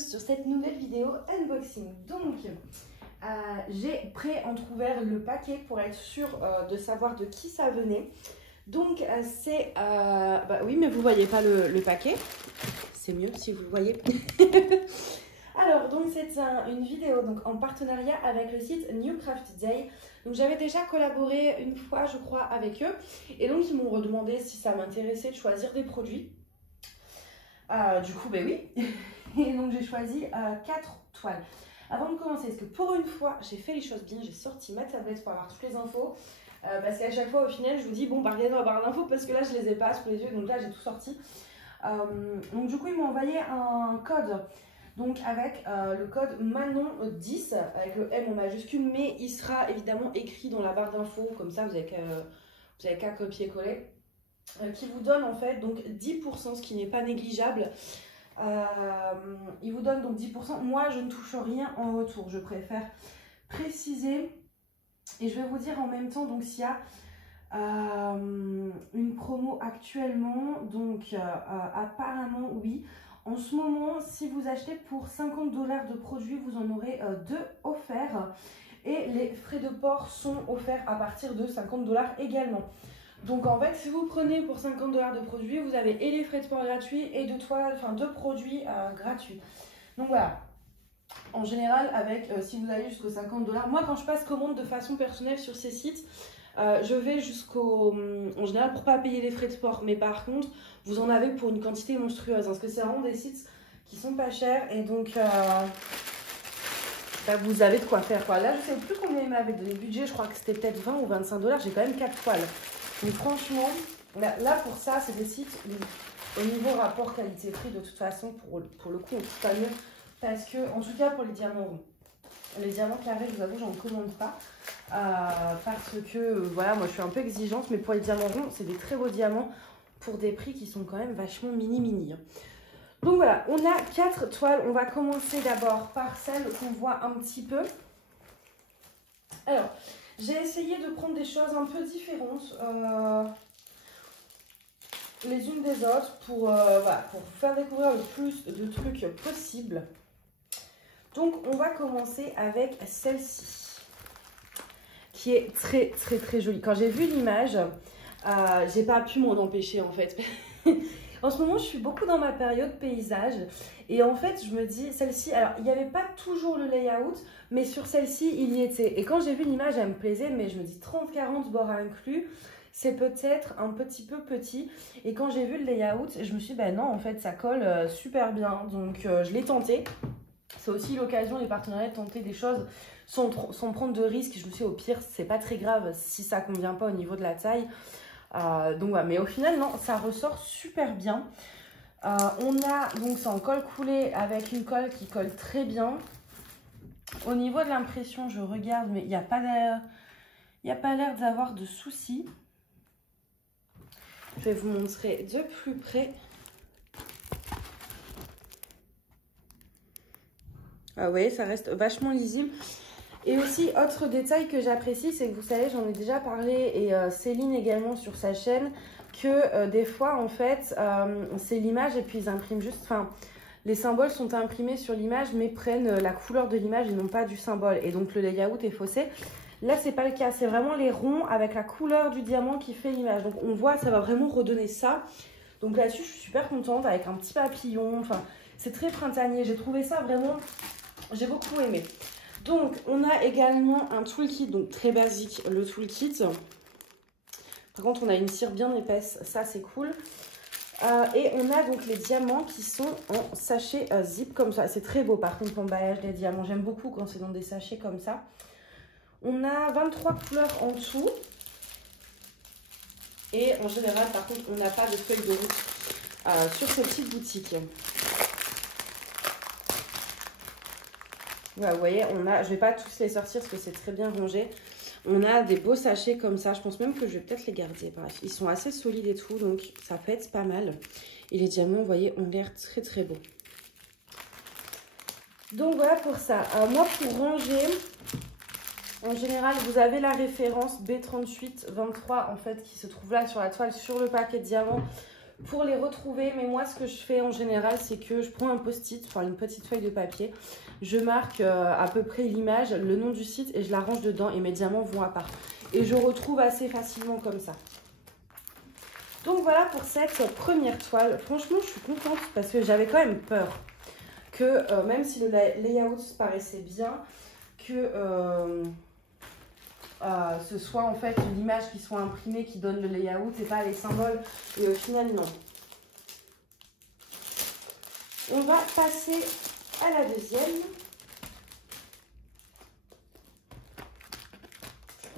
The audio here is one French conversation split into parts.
tous sur cette nouvelle vidéo unboxing. Donc, j'ai pré-entrouvert le paquet pour être sûre de savoir de qui ça venait. Donc, c'est... bah oui, mais vous voyez pas le paquet. C'est mieux si vous le voyez. Alors, donc c'est une vidéo donc, en partenariat avec le site New Craft Day. Donc j'avais déjà collaboré une fois, je crois, avec eux. Et donc ils m'ont redemandé si ça m'intéressait de choisir des produits. Du coup, ben oui. Et donc j'ai choisi 4 toiles. Avant de commencer, parce que pour une fois, j'ai fait les choses bien. J'ai sorti ma tablette pour avoir toutes les infos. Parce qu'à chaque fois, au final, je vous dis, bon, bah, regardez dans la barre d'infos parce que là, je les ai pas sous les yeux. Donc là, j'ai tout sorti. Donc du coup, ils m'ont envoyé un code. Donc avec le code Manon10, avec le M en majuscule, mais il sera évidemment écrit dans la barre d'infos, comme ça vous avez qu'à copier-coller, qui vous donne en fait donc 10%, ce qui n'est pas négligeable. Il vous donne donc 10%. Moi, je ne touche rien en retour, je préfère préciser. Et je vais vous dire en même temps donc s'il y a une promo actuellement, donc apparemment oui. En ce moment, si vous achetez pour 50 $ de produits, vous en aurez 2 offerts. Et les frais de port sont offerts à partir de 50 $ également. Donc en fait, si vous prenez pour 50 $ de produits, vous avez et les frais de port gratuits et deux produits gratuits. Donc voilà. En général, avec si vous allez jusqu'aux 50 $, moi quand je passe commande de façon personnelle sur ces sites, je vais jusqu'au... En général, pour ne pas payer les frais de port. Mais par contre, vous en avez pour une quantité monstrueuse. Parce que c'est vraiment des sites qui sont pas chers. Et donc, bah, vous avez de quoi faire, quoi. Là, je ne sais plus combien il m'avait donné le budget. Je crois que c'était peut-être 20 ou 25 $. J'ai quand même 4 toiles. Mais franchement, là pour ça, c'est des sites où, au niveau rapport qualité-prix, de toute façon, pour le coup, on trouve pas mieux. Parce que, en tout cas, pour les diamants ronds. Les diamants carrés, je vous avoue, j'en commande pas. Parce que, voilà, moi je suis un peu exigeante. Mais pour les diamants ronds, c'est des très beaux diamants pour des prix qui sont quand même vachement mini. Donc voilà, on a 4 toiles. On va commencer d'abord par celle qu'on voit un petit peu. Alors, j'ai essayé de prendre des choses un peu différentes les unes des autres pour vous faire découvrir le plus de trucs possible. Donc, on va commencer avec celle-ci, qui est très jolie. Quand j'ai vu l'image, j'ai pas pu m'en empêcher en fait. En ce moment, je suis beaucoup dans ma période paysage. Et en fait, je me dis, celle-ci, alors il n'y avait pas toujours le layout, mais sur celle-ci, il y était. Et quand j'ai vu l'image, elle me plaisait, mais je me dis 30-40 bords inclus, c'est peut-être un petit peu petit. Et quand j'ai vu le layout, je me suis dit, ben non, en fait, ça colle super bien. Donc, je l'ai tenté. C'est aussi l'occasion, les partenariats, de tenter des choses sans prendre de risques. Je me suis dit, au pire, c'est pas très grave si ça convient pas au niveau de la taille. Donc voilà, mais au final, non, ça ressort super bien. On a, donc c'est en colle coulée avec une colle qui colle très bien. Au niveau de l'impression, je regarde, mais il n'y a pas l'air d'avoir de soucis. Je vais vous montrer de plus près. Ah ouais, ça reste vachement lisible. Et aussi, autre détail que j'apprécie, c'est que vous savez, j'en ai déjà parlé, et Céline également sur sa chaîne, que des fois, en fait, c'est l'image et puis ils impriment juste... Enfin, les symboles sont imprimés sur l'image, mais prennent la couleur de l'image et non pas du symbole. Et donc, le layout est faussé. Là, c'est pas le cas. C'est vraiment les ronds avec la couleur du diamant qui fait l'image. Donc, on voit, ça va vraiment redonner ça. Donc là-dessus, je suis super contente avec un petit papillon. Enfin, c'est très printanier. J'ai trouvé ça vraiment... J'ai beaucoup aimé. Donc, on a également un toolkit, donc très basique, le toolkit. Par contre, on a une cire bien épaisse, ça c'est cool. Et on a donc les diamants qui sont en sachet zip comme ça. C'est très beau par contre l'emballage des diamants. J'aime beaucoup quand c'est dans des sachets comme ça. On a 23 couleurs en dessous. Et en général, par contre, on n'a pas de feuille de route sur ces petites boutiques. Ouais, vous voyez, je ne vais pas tous les sortir parce que c'est très bien rangé. On a des beaux sachets comme ça. Je pense même que je vais peut-être les garder. Bref, ils sont assez solides et tout, donc ça peut être pas mal. Et les diamants, vous voyez, ont l'air très beaux. Donc voilà pour ça. Moi, pour ranger, en général, vous avez la référence B3823 en fait qui se trouve là sur la toile, sur le paquet de diamants. pour les retrouver. Mais moi, ce que je fais en général, c'est que je prends un post-it, enfin une petite feuille de papier. Je marque à peu près l'image, le nom du site et je la range dedans et mes diamants vont à part. Et je retrouve assez facilement comme ça. Donc voilà pour cette première toile. Franchement, je suis contente parce que j'avais quand même peur que même si le layout paraissait bien, que ce soit en fait l'image qui soit imprimée qui donne le layout et pas les symboles. Et au final, non. On va passer à la deuxième.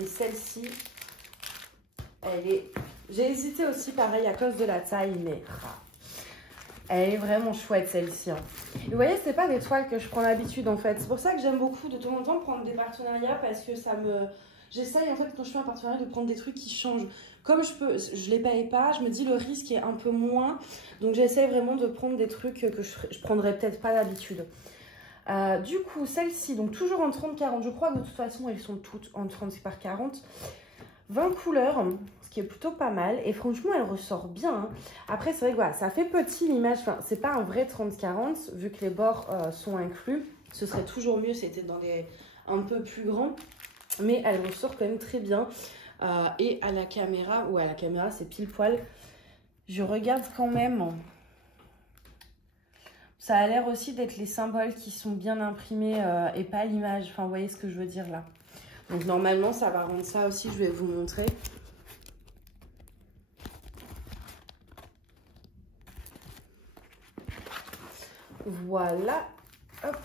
Et celle-ci, elle est... J'ai hésité aussi pareil à cause de la taille, mais elle est vraiment chouette celle-ci. Hein. Et vous voyez, c'est pas des toiles que je prends l'habitude en fait. C'est pour ça que j'aime beaucoup de temps en temps prendre des partenariats parce que ça me... J'essaye en fait quand je fais un partenariat de prendre des trucs qui changent. Comme je les paye pas, je me dis le risque est un peu moins. Donc j'essaye vraiment de prendre des trucs que je prendrais peut-être pas d'habitude. Du coup, celle-ci, donc toujours en 30-40. Je crois que de toute façon, elles sont toutes en 30x40. 20 couleurs, ce qui est plutôt pas mal. Et franchement, elle ressort bien. Hein. Après, c'est vrai que voilà, ça fait petit l'image. Enfin, c'est pas un vrai 30-40, vu que les bords sont inclus. Ce serait toujours mieux si c'était dans des un peu plus grands. Mais elle ressort quand même très bien. Et à la caméra, ou à la caméra, c'est pile poil. Je regarde quand même. Ça a l'air aussi d'être les symboles qui sont bien imprimés et pas l'image. Enfin, vous voyez ce que je veux dire là. Donc normalement, ça va rendre ça aussi, je vais vous montrer. Voilà. Hop.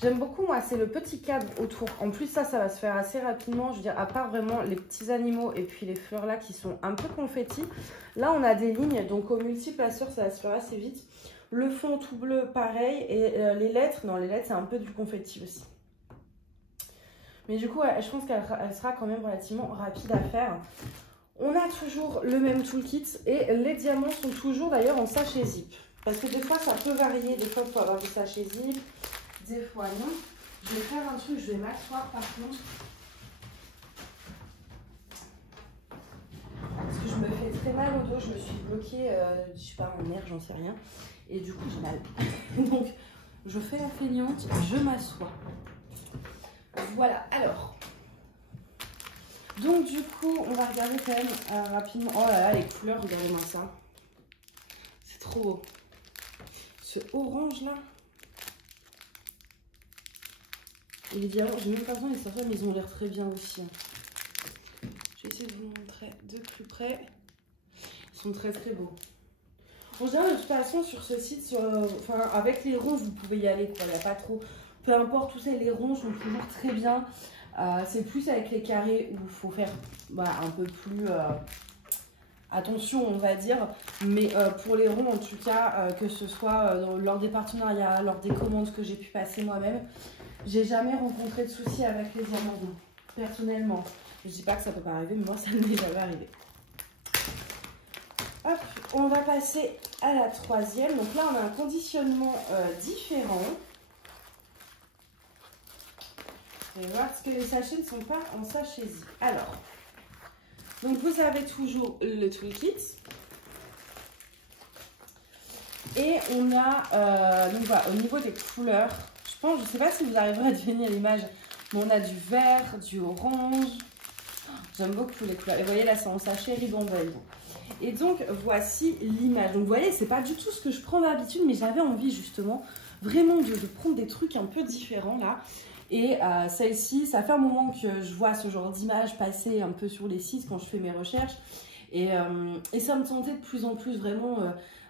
J'aime beaucoup, moi, c'est le petit cadre autour. En plus, ça va se faire assez rapidement. Je veux dire, à part vraiment les petits animaux et puis les fleurs là qui sont un peu confetti. Là, on a des lignes. Donc au multiplaceur, ça va se faire assez vite. Le fond tout bleu, pareil. Et les lettres, non, les lettres, c'est un peu du confetti aussi. Mais du coup, ouais, je pense qu'elle sera quand même relativement rapide à faire. On a toujours le même toolkit et les diamants sont toujours d'ailleurs en sachet zip. Parce que des fois, ça peut varier. Des fois, il faut avoir du sachet zip. Des fois, non. Je vais faire un truc, je vais m'asseoir par contre. Parce que je me fais très mal au dos. Je me suis bloquée, je sais pas, en nerf, j'en sais rien. Et du coup, j'ai mal. Donc, je fais la feignante, je m'assois. Voilà, alors. Donc, du coup, on va regarder quand même rapidement. Oh là là, les couleurs, regardez-moi ça. C'est trop beau. Ce orange là. Et les diamants, j'ai même pas besoin de les sortir, mais ils ont l'air très bien aussi. Je vais essayer de vous montrer de plus près. Ils sont très très beaux. En général, de toute façon, sur ce site, enfin, avec les ronds, vous pouvez y aller. Il n'y a pas trop. Peu importe, tous ces les ronds sont toujours très bien. C'est plus avec les carrés où il faut faire un peu plus attention, on va dire. Mais pour les ronds, en tout cas, que ce soit lors des partenariats, lors des commandes que j'ai pu passer moi-même, j'ai jamais rencontré de soucis avec les diamants ronds, personnellement. Je dis pas que ça peut pas arriver, mais moi, ça ne m'est jamais arrivé. Hop, on va passer à la troisième. Donc là, on a un conditionnement différent. Vous allez voir que les sachets ne sont pas en sachet zip. Alors, donc vous avez toujours le toolkit. Et on a, donc voilà, au niveau des couleurs, je ne sais pas si vous arriverez à deviner l'image, mais on a du vert, du orange. J'aime beaucoup les couleurs. Et vous voyez là, c'est en sachet ribambelle. Et donc, voici l'image. Donc, vous voyez, c'est pas du tout ce que je prends d'habitude, mais j'avais envie justement vraiment de prendre des trucs un peu différents là. Et celle-ci, ça fait un moment que je vois ce genre d'image passer un peu sur les sites quand je fais mes recherches. Et ça me tentait de plus en plus vraiment,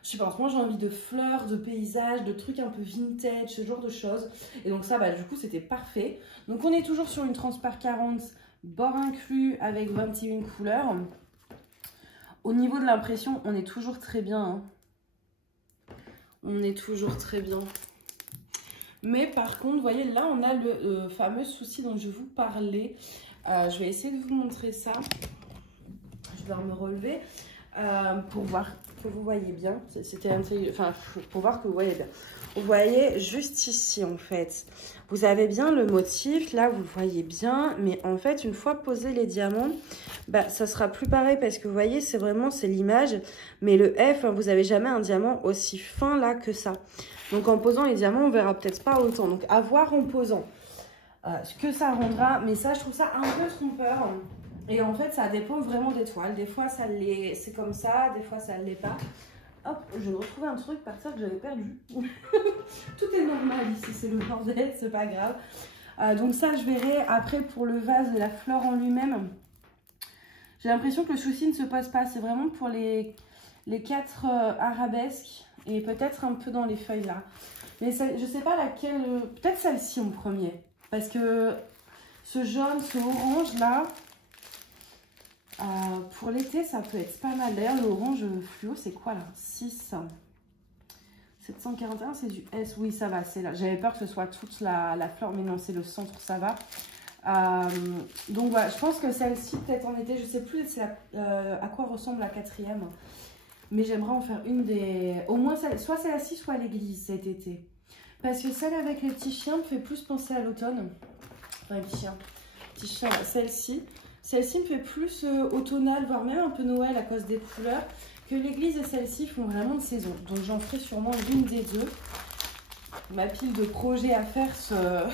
je sais pas, en ce moment j'ai envie de fleurs, de paysages, de trucs un peu vintage, ce genre de choses. Et donc ça, du coup, c'était parfait. Donc on est toujours sur une transpar 40, bord inclus avec 21 couleurs. Au niveau de l'impression, on est toujours très bien. Hein. On est toujours très bien. Mais par contre, vous voyez, là, on a le fameux souci dont je vous parlais. Je vais essayer de vous montrer ça. Je vais me relever pour voir que vous voyez bien. C'était intelligent. Enfin, pour voir que vous voyez bien. Vous voyez juste ici, en fait. Vous avez bien le motif. Là, vous le voyez bien. Mais en fait, une fois posé les diamants, bah, ça sera plus pareil. Parce que vous voyez, c'est vraiment, c'est l'image. Mais le F, vous n'avez jamais un diamant aussi fin là que ça. Donc, en posant les diamants, on verra peut-être pas autant. Donc, à voir en posant. Ce que ça rendra. Mais ça, je trouve ça un peu trompeur. Et en fait, ça dépend vraiment des toiles. Des fois, ça l'est, c'est comme ça. Des fois, ça ne l'est pas. Hop, je vais retrouver un truc par terre que j'avais perdu. Tout est normal ici, c'est le bordel, c'est pas grave. Donc ça, je verrai après pour le vase et la fleur en lui-même. J'ai l'impression que le souci ne se pose pas. C'est vraiment pour les 4 arabesques et peut-être un peu dans les feuilles là. Mais ça, je sais pas laquelle, peut-être celle-ci en premier. Parce que ce jaune, ce orange là... pour l'été, ça peut être pas mal. D'ailleurs, l'orange fluo, c'est quoi là? 6. 741, c'est du S. Oui, ça va, c'est là. J'avais peur que ce soit toute la fleur, mais non, c'est le centre, ça va. Donc voilà, je pense que celle-ci, peut-être en été, je sais plus à quoi ressemble la 4e. Mais j'aimerais en faire une des... Au moins, soit celle-ci, soit l'église cet été. Parce que celle avec les petits chiens me fait plus penser à l'automne. Enfin, les petits chiens, celle-ci. Celle-ci me fait plus automnale, voire même un peu Noël à cause des couleurs, que l'église et celle-ci font vraiment de saison. Donc j'en ferai sûrement l'une des deux. Ma pile de projets à faire s'accumule.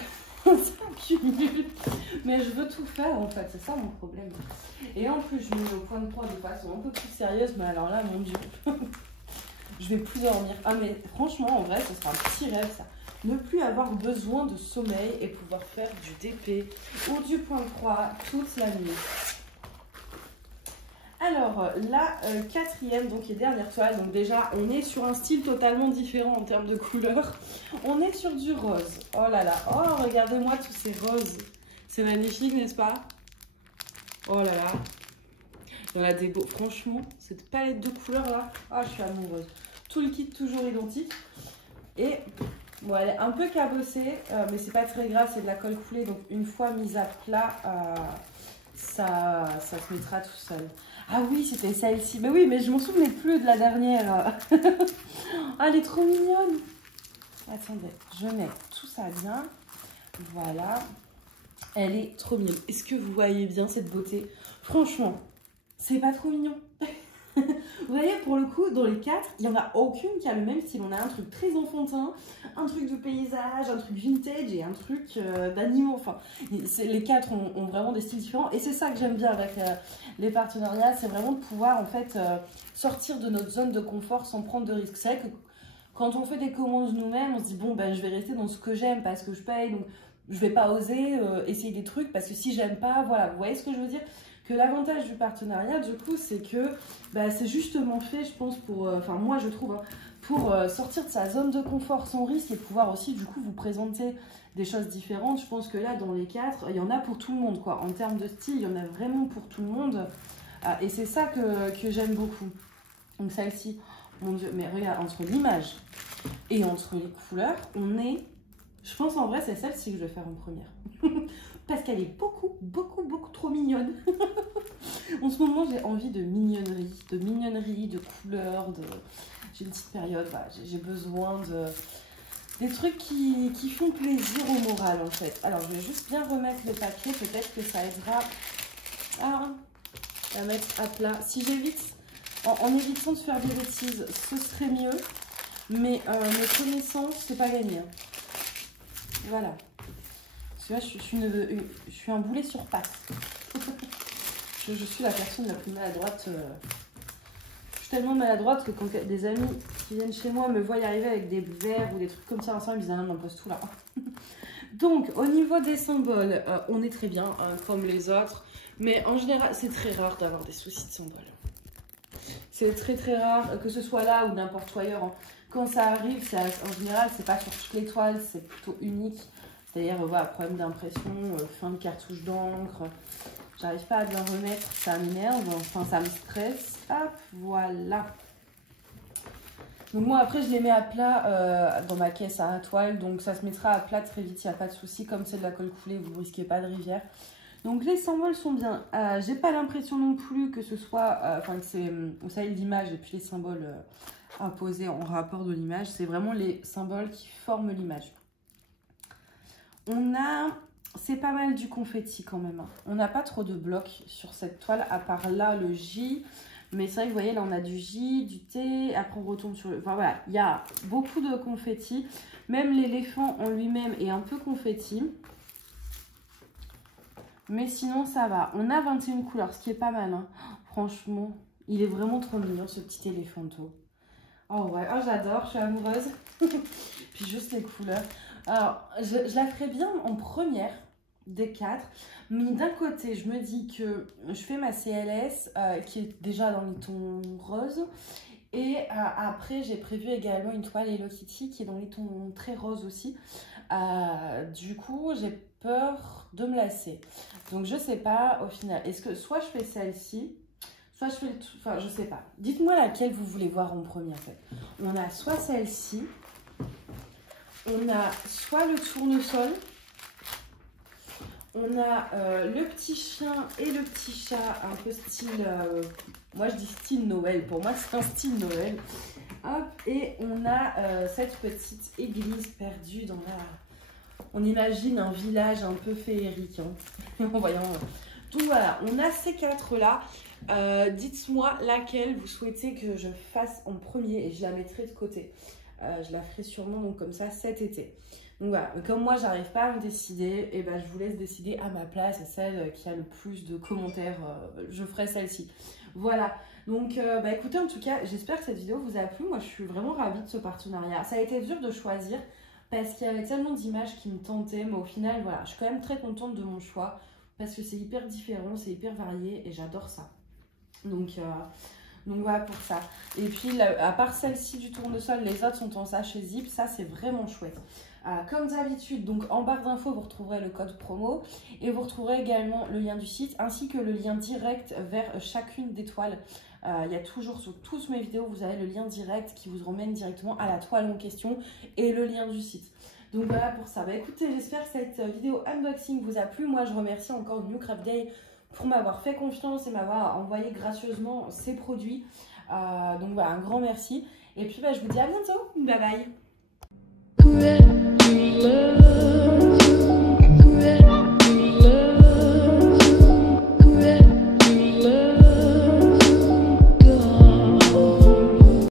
Mais je veux tout faire en fait, c'est ça mon problème. Et en plus, je me mets au point de croix de façon un peu plus sérieuse, mais alors là, mon Dieu, je vais plus dormir. Ah mais franchement, en vrai, ce sera un petit rêve ça. Ne plus avoir besoin de sommeil et pouvoir faire du DP ou du point de croix toute la nuit. Alors, la 4e, donc et dernière toile. Donc déjà, on est sur un style totalement différent en termes de couleurs. On est sur du rose. Oh là là. Oh, regardez-moi tous ces roses. C'est magnifique, n'est-ce pas? Oh là là. Il y en a des beaux. Franchement, cette palette de couleurs là. Ah, je suis amoureuse. Tout le kit toujours identique. Et... bon, elle est un peu cabossée, mais c'est pas très grave, c'est de la colle coulée. Donc, une fois mise à plat, ça se mettra tout seul. Ah oui, c'était celle-ci. Mais oui, mais je m'en souvenais plus de la dernière. Ah, elle est trop mignonne. Attendez, je mets tout ça bien. Voilà. Elle est trop mignonne. Est-ce que vous voyez bien cette beauté? Franchement, c'est pas trop mignon. Vous voyez, pour le coup, dans les 4, il n'y en a aucune qui a le même style. On a un truc très enfantin, un truc de paysage, un truc vintage et un truc d'animaux. Enfin, les 4 ont vraiment des styles différents. Et c'est ça que j'aime bien avec les partenariats, c'est vraiment de pouvoir en fait sortir de notre zone de confort sans prendre de risques. C'est vrai que quand on fait des commandes nous-mêmes, on se dit bon, ben, je vais rester dans ce que j'aime parce que je paye, donc je vais pas oser essayer des trucs parce que si j'aime pas, voilà, vous voyez ce que je veux dire? Que l'avantage du partenariat, du coup, c'est que bah, c'est justement fait, je pense, pour, enfin moi je trouve, hein, pour sortir de sa zone de confort sans risque et pouvoir aussi, du coup, vous présenter des choses différentes. Je pense que là, dans les 4, il y en a pour tout le monde, quoi. En termes de style, il y en a vraiment pour tout le monde. Et c'est ça que j'aime beaucoup. Donc celle-ci, mon Dieu, mais regarde, entre l'image et entre les couleurs, on est... Je pense en vrai, c'est celle-ci que je vais faire en première. Parce qu'elle est beaucoup, beaucoup, beaucoup trop mignonne. En ce moment, j'ai envie de mignonnerie, de couleurs, de... J'ai une petite période, voilà, j'ai besoin de... Des trucs qui font plaisir au moral, en fait. Alors, je vais juste bien remettre le papier, peut-être que ça aidera à mettre à plat. Si j'évite, en évitant de faire des bêtises, ce serait mieux. Mais mes connaissances, c'est pas gagné. Hein. Voilà. Parce que là, je suis un boulet sur pattes. je suis la personne la plus maladroite. Je suis tellement maladroite que quand des amis qui viennent chez moi me voient y arriver avec des verres ou des trucs comme ça ensemble, ils disent ah, on pose tout là. Donc, au niveau des symboles, on est très bien, hein, comme les autres. Mais en général, c'est très rare d'avoir des soucis de symboles. C'est très très rare, que ce soit là ou n'importe où ailleurs. Hein. Quand ça arrive, en général, c'est pas sur toutes les toiles, c'est plutôt unique. C'est-à-dire, voilà, problème d'impression, fin de cartouche d'encre. J'arrive pas à bien remettre, ça m'énerve, enfin ça me stresse. Hop, voilà. Donc moi après je les mets à plat dans ma caisse à toile, donc ça se mettra à plat très vite, il n'y a pas de souci. Comme c'est de la colle coulée, vous ne risquez pas de rivière. Donc les symboles sont bien. J'ai pas l'impression non plus que ce soit, enfin que c'est, vous savez, l'image et puis les symboles imposés en rapport de l'image. C'est vraiment les symboles qui forment l'image. On a, c'est pas mal du confetti quand même. Hein. On n'a pas trop de blocs sur cette toile, à part là le J. Mais c'est vrai que vous voyez, là on a du J, du T, après on retombe sur le... Enfin voilà, il y a beaucoup de confetti. Même l'éléphant en lui-même est un peu confetti. Mais sinon, ça va. On a 21 couleurs, ce qui est pas mal. Hein. Franchement, il est vraiment trop mignon, ce petit éléphanto. Oh ouais, oh, j'adore, je suis amoureuse. Puis juste les couleurs. Alors, je la ferai bien en première des 4. Mais d'un côté, je me dis que je fais ma CLS qui est déjà dans les tons roses. Et après, j'ai prévu également une toile Hello Kitty qui est dans les tons très roses aussi. Du coup, j'ai peur de me lasser. Donc, je sais pas au final. Est-ce que soit je fais celle-ci, soit je fais le... Enfin, je sais pas. Dites-moi laquelle vous voulez voir en premier en fait. On a soit celle-ci, on a soit le tournesol, on a le petit chien et le petit chat, un peu style... moi, je dis style Noël. Pour moi, c'est un style Noël. Hop, et on a cette petite église perdue dans la... On imagine un village un peu féerique. Hein, en voyant... Donc voilà, on a ces 4-là. Dites-moi laquelle vous souhaitez que je fasse en premier et je la mettrai de côté. Je la ferai sûrement donc comme ça cet été. Donc voilà, comme moi j'arrive pas à me décider, et ben je vous laisse décider à ma place et celle qui a le plus de commentaires, je ferai celle-ci. Voilà, donc bah écoutez, en tout cas, j'espère que cette vidéo vous a plu. Moi je suis vraiment ravie de ce partenariat. Ça a été dur de choisir parce qu'il y avait tellement d'images qui me tentaient, mais au final, voilà, je suis quand même très contente de mon choix parce que c'est hyper différent, c'est hyper varié et j'adore ça. Donc voilà pour ça. Et puis là, à part celle-ci du tournesol, les autres sont en sachet zip, ça c'est vraiment chouette. Comme d'habitude, donc en barre d'infos vous retrouverez le code promo et vous retrouverez également le lien du site ainsi que le lien direct vers chacune des toiles. Il y a toujours sur toutes mes vidéos, vous avez le lien direct qui vous emmène directement à la toile en question et le lien du site. Donc voilà pour ça. Bah écoutez, j'espère que cette vidéo unboxing vous a plu. Moi je remercie encore New Craft Day pour m'avoir fait confiance et m'avoir envoyé gracieusement ces produits. Donc voilà, un grand merci. Et puis bah, je vous dis à bientôt. Bye bye.